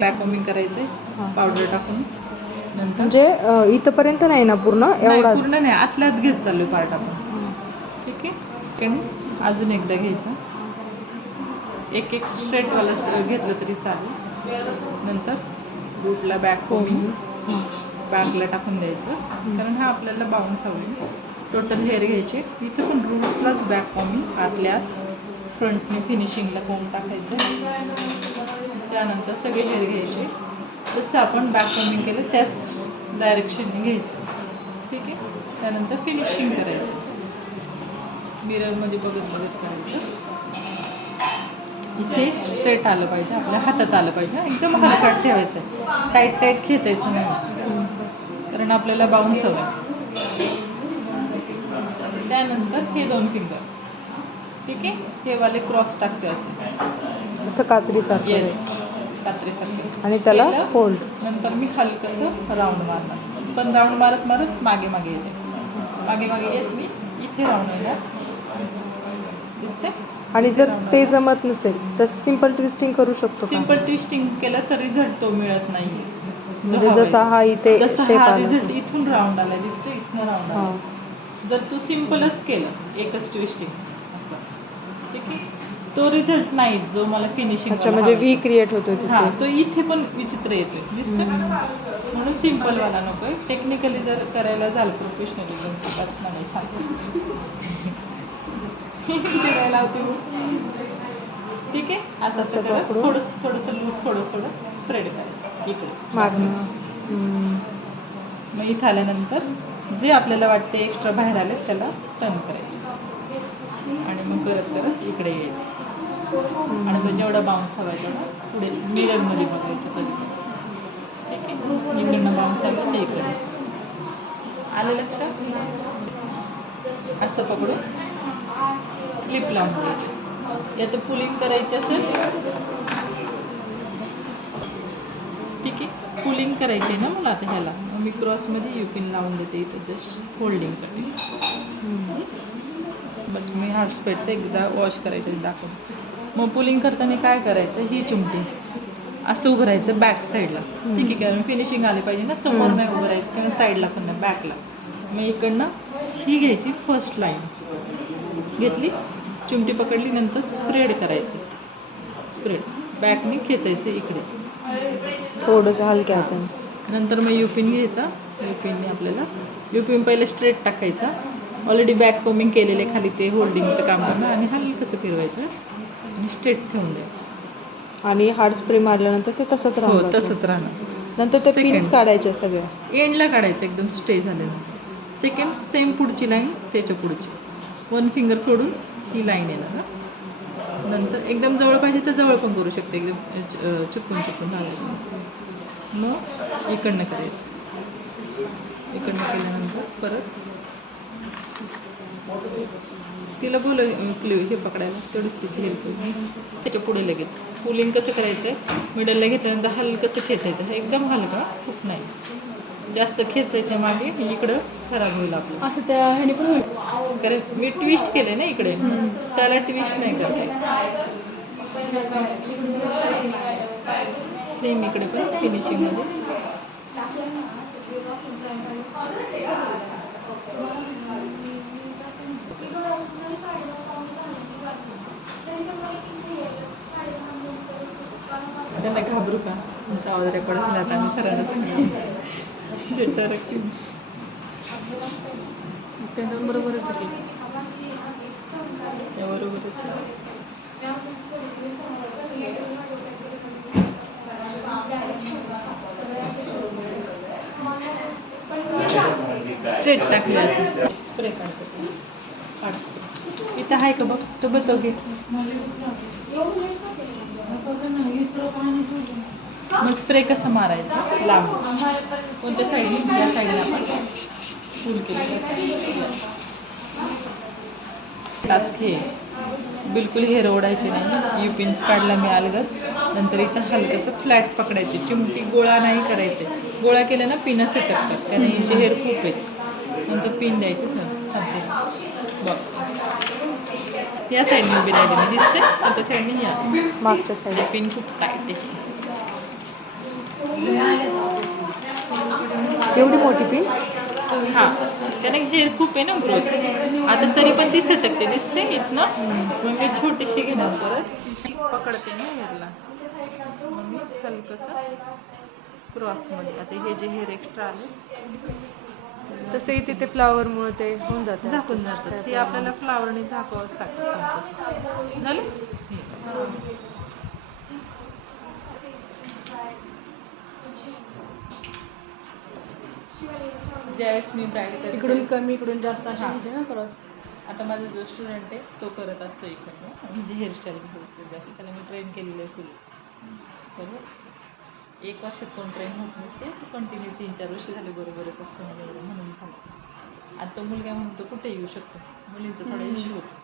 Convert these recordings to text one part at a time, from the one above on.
Back combing करायचंय powder टाकून. नंतर म्हणजे इथपर्यंत नाही ना पूर्ण एवढा? पूर्ण नाही, आतल्यात घेत चालू पार्ट आपण. ठीक आहे. सेकंड अजून एकदा घ्यायचं, एक एक स्ट्रेटवाला घेतलं तरी चालेल. नंतर रूटला बॅक कॉम्बिंग बॅकला टाकून द्यायचं, कारण हा आपल्याला बाउन्स हवे. टोटल हेअर घ्यायचे, इथं पण रूट्सलाच बॅक कॉम्बिंग, आतल्या फ्रंटने फिनिशिंगला कोंब टाकायचं. त्यानंतर सगळे हेअर घ्यायचे, जसं आपण बॅक कॉम्बिंग केलं त्याच डायरेक्शनने घ्यायचं. ठीक आहे. त्यानंतर फिनिशिंग करायचं, मिररमध्ये बघत बघत करायचं. इथे स्ट्रेट आलं पाहिजे, आपल्या हातात आलं पाहिजे, एकदम हलकाट ठेवायचं आहे, टाईट टाईट खेचायचं नाही, कारण आपल्याला बाउन्स हवं आहे. त्यानंतर हे 2 फिंगर, ठीक आहे, हे वाले क्रॉस टाकते असं कात्रीसारखं. येस, कात्रीसारखं. आणि त्याला फोल्ड. नंतर मी हलकंसं राऊंड मारणार, पण राऊंड मारत मारत मागे मागे येते, मागे मागे येत मी इथे राऊंड येणार, दिसते. आणि जर ते जमत नसेल तर सिंपल ट्विस्टिंग करू शकतो. सिंपल ट्विस्टिंग केलं तर रिझल्ट तो मिळत नाही, म्हणजे जसा हा इथे शेप आला, रिझल्ट इथून राऊंड आला दिसतो, इथून राऊंड आला. जर तू सिंपलच केलं एकच ट्विस्टिंग असं, ठीक आहे, तो रिझल्ट नाही जो मला फिनिशिंग. अच्छा, म्हणजे व्ही क्रिएट होतोय हां, तो इथे पण विचित्र येतोय, दिसतं. म्हणून सिंपलवाला नकोय. टेक्निकली जर करायला झालं प्रोफेशनली बस मला सांगतो चिरायला होते मी. ठीक आहे. आता असं करत थोडंसं लूज थोडं स्प्रेड करायचं इकडे मागणं. मग इथं आल्यानंतर जे आपल्याला वाटते एक्स्ट्रा बाहेर आले त्याला टर्न करायचे, आणि मग करत करत इकडे यायचं, आणि मग जेवढा बाउन्स हवा आहे तेवढा पुढे मिररमध्ये बघायचं कधी. ठीक आहे. इकडनं बाउन्स आलं ते इकडे आलं लक्षात. असं पकडून क्लिप लावून द्यायची. यात पुलिंग करायची असेल, ठीक आहे, पुलिंग करायची आहे ना मला आता ह्याला, मग मी क्रॉसमध्ये युपिन लावून देते इथं जस्ट होल्डिंगसाठी. बट मी हार्ट स्पेडचं एकदा वॉश करायचं दाखवून. मग पुलिंग करताना काय करायचं, ही चिमटी असं उभं राहायचं बॅक साईडला. ठीक आहे, कारण फिनिशिंग आली पाहिजे ना, समोर नाही उभं राहायचं किंवा साईडला पण नाही, बॅकला. मग इकडनं ही घ्यायची, फर्स्ट लाईन घेतली, चिमटी पकडली, नंतर स्प्रेड करायचं, स्प्रेड बॅकने खेचायचं इकडे थोडंसं हलक्या हाताने. नंतर मग युपिन घ्यायचा, युपिनने आपल्याला युपिन पहिले स्ट्रेट टाकायचा, ऑलरेडी बॅक कॉम्बिंग केलेले खाली ते होल्डिंगचं काम करणं, आणि हलकंसं फिरवायचं आणि स्ट्रेट ठेवून द्यायचं. आणि हार्ड स्प्रे मारल्यानंतर ते तसंच राहणार. हो, तसंच राहणार. नंतर ते पिन्स काढायच्या सगळ्या एंडला काढायचं एकदम स्टे झाल्यानंतर. सेकंड सेम पुढची लाईन, त्याच्या पुढची 1 फिंगर सोडून ही लाईन येणार ना. नंतर एकदम जवळ पाहिजे तर जवळ पण करू शकते, एकदम चिपकून घालायचं. मग इकडनं करायचं, इकडनं केल्यानंतर परत तिला बोल हे पकडायला, तेवढीच तिची हेल्प होईल. त्याच्या पुढे लगेच पुलिंग कसं करायचं, मिडलला घेतल्यानंतर हलकंसं खेचायचं, एकदम हलका, खूप नाही, जास्त खेचायच्या मागे इकडं खराब होईल आपलं. असं त्या ह्याने पण होईल, कारण मी ट्विस्ट केले ना इकडे, त्याला ट्विस्ट नाही करता. सेम इकडे पण फिनिशिंगमध्ये त्यांना घाबरू का, तुमचा आवाज रेकॉर्ड झाला आता आम्ही सरांना सांगितलं त्यांचं बरोबरच आहे, बरोबरच. स्ट्रेट टाकले असं स्प्रे काढतो, हार्ट स्प्रे इथं आहे का बघ, तो बघतो घे. मग स्प्रे कसं मारायचं, लांब कोणत्या साईडने, या साईडला आपण फुल केलं. टास्क हे बिलकुल हेअर ओढायचे नाही, युपिन्स काढला मी अलगद. नंतर इथं हलकंसं फ्लॅट पकडायचे, चिमटी गोळा नाही करायचे, गोळा केलं ना पिनं सटकतात, कारण यांचे हेअर खूप आहेत. नंतर पिन द्यायचे बघ, या साईडने उभी राहिली मी, दिसते कोणत्या साईडने, या मागच्या साईड पिन खूप टाईट आहे. एवढी मोठी पिन? हां, त्याने हेअर खूप आहे ना ग्रोथ. आता तरी पण ती सटकते दिसते इथनं. मग मी छोटीशी घेणार परत. ती पकडते ना हेअरला. मग मी हलकंसं क्रॉसमध्ये. आता हे जे हेअर एक्स्ट्रा आले तसंही तिथे फ्लावरमुळे ते होऊन जाते. झाकून जातात. हे आपल्याला फ्लावरने झाकावंच लागतं कंपल्सरी. झालं? हे. ज्यावेळेस मी ब्राईड करते इकडून कमी इकडून जास्त अशी हां. घ्यायची ना क्रॉस. आता माझा जो स्टुडंट आहे तो करत असतो इकडनं म्हणजे हेअरस्टाईल जास्त त्याला मी ट्रेन केलेलं आहे फुल. बरोबर 1 वर्षात कोण ट्रेन होत नसते, तो कंटिन्यू 3-4 वर्ष झाले बरोबरच असतं मला म्हणून झालं. आता तो मुलगा म्हणतो कुठे येऊ शकतो, मुलींचा थोडा इश्यू होतो.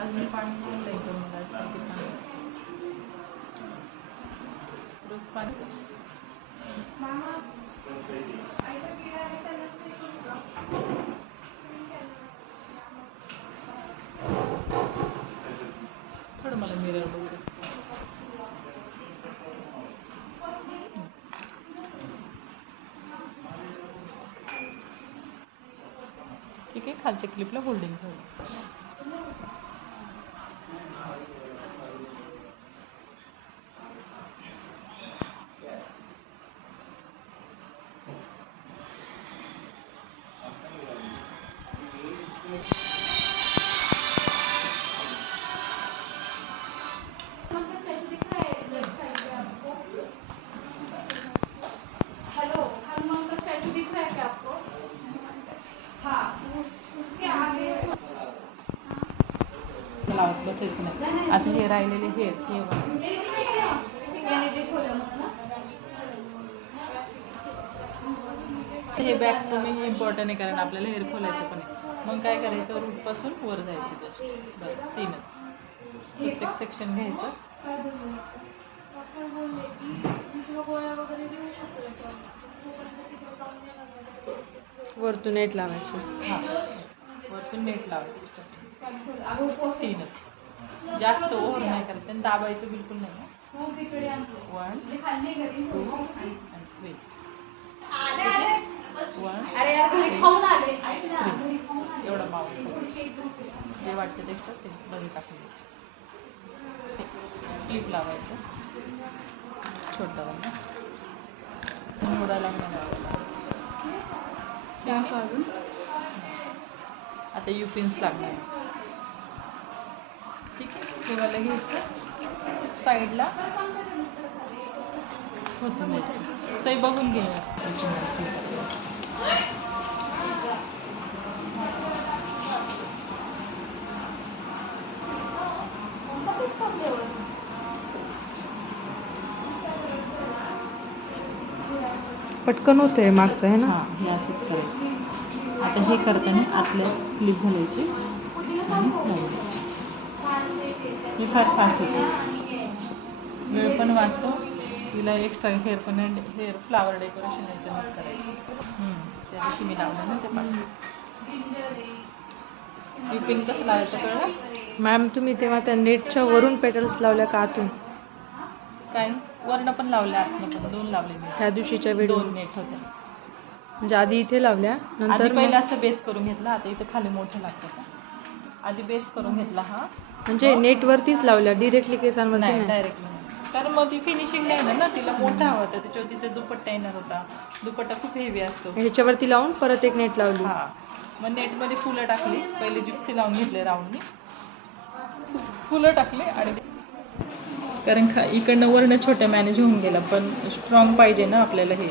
अजून पाणी नाही करून मला पाणी रोज पाणी थोडं मला मिरर बघू दे. ठीक आहे, खालच्या क्लिपला होल्डिंग ठेवलं. लावत बसायचं नाही. आता हे राहिलेले हे बॅक कोमिंग इम्पॉर्टंट आहे कारण आपल्याला हेअर खोलायचे पण आहे. मग काय करायचं, रूटपासून वर जायचं जस्ट बस 3च. प्रत्येक सेक्शन घ्यायचं. वरतून नेट लावायची. हां, वरतून नेट लावायचं. 3च. जास्त ओव्हर नाही करायचं आणि दाबायचं बिलकुल नाही. 1 2 and 3. 1 3 एवढा माऊस जे वाटतं ते मध्ये टाकून द्यायचं. क्लिप लावायचं छोटं निवडा लागणार. अजून आता पिन्स लागणार. ठीक आहे, हे मला घ्यायचं साईडला खोचून द्यायचं. सही बघून घे. पटकन होतंय मागचं आहे ना. हां, हे असंच करायचं. आता हे करताना आतल्या क्लिप घालायची आणि लावायची. हे फार फास्ट होतं, वेळ पण वाचतो. तिला एक्स्ट्रा हेअर पण हेअर फ्लावर डेकोरेशन याच्यानेच करायचं. त्या दिवशी मी लावलं ना ते पण. पिन कसं लावायचं कळलं? मॅम तुम्ही तेव्हा त्या नेटच्या वरून पेटल्स लावल्या का आतून? काय वरनं पण लावले, आतनं पण 2 लावले मी. त्या दिवशीच्या व्हिडिओ 2 नेट होत्या. म्हणजे आधी इथे लावल्या आधी नंतर पहिला असं बेस करून घेतला. आता इथं खाली मोठं लागतं. आधी बेस करून घेतला हा. म्हणजे नेटवरतीच लावल्या डायरेक्टली केसांवरती नाही, नाही. डायरेक्ट नाही. कारण मग ती फिनिशिंग नाही ना, तिला मोठा हवा होता. त्याच्यावर तिचा दुपट्टा येणार होता. दुपट्टा खूप हेवी असतो. ह्याच्यावरती लावून परत एक नेट लावली. हां, मग नेटमध्ये फुलं टाकली. पहिले जिप्सी लावून घेतले राऊंडनी. फुलं टाकले आणि कारण इकडनं वरनं छोट्या मॅनेज होऊन गेला, पण स्ट्रॉंग पाहिजे ना आपल्याला. हे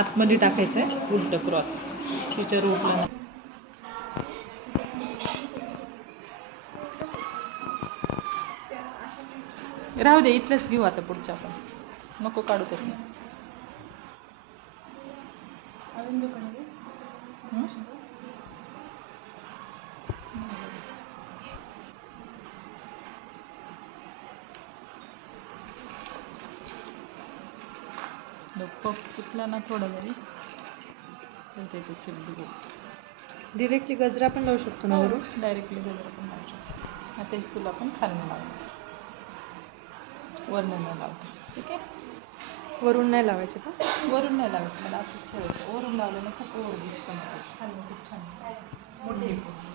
आतमध्ये टाकायचं आहे उलट क्रॉस तिच्या रूटला. राहू दे, इथलंच घेऊ आता पुढच्या आपण. नको काढू त्यातलं. पप फुटला ना थोडं जरी. तर त्याचं सिल्क बघू. डिरेक्टली गजरा पण लावू शकतो ना वरून? डायरेक्टली गजरा पण लावू शकतो. आता एक फुलं आपण खालनं लावतो, वरनं न लावतो. ठीक आहे, वरून नाही लावायचे का? वरून नाही लावायचं, मला असंच ठेवायचं. वरून लावल्याने खूप ओढ दिसतं मला. खालनं खूप छान मोठी आहे फुलं.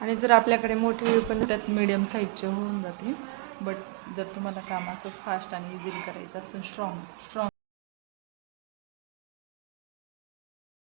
आणि जर आपल्याकडे मोठी पण त्यात मीडियम साईजचे होऊन जाते. बट जर तुम्हाला कामाचं फास्ट आणि इझिली करायचं असेल, स्ट्रॉंग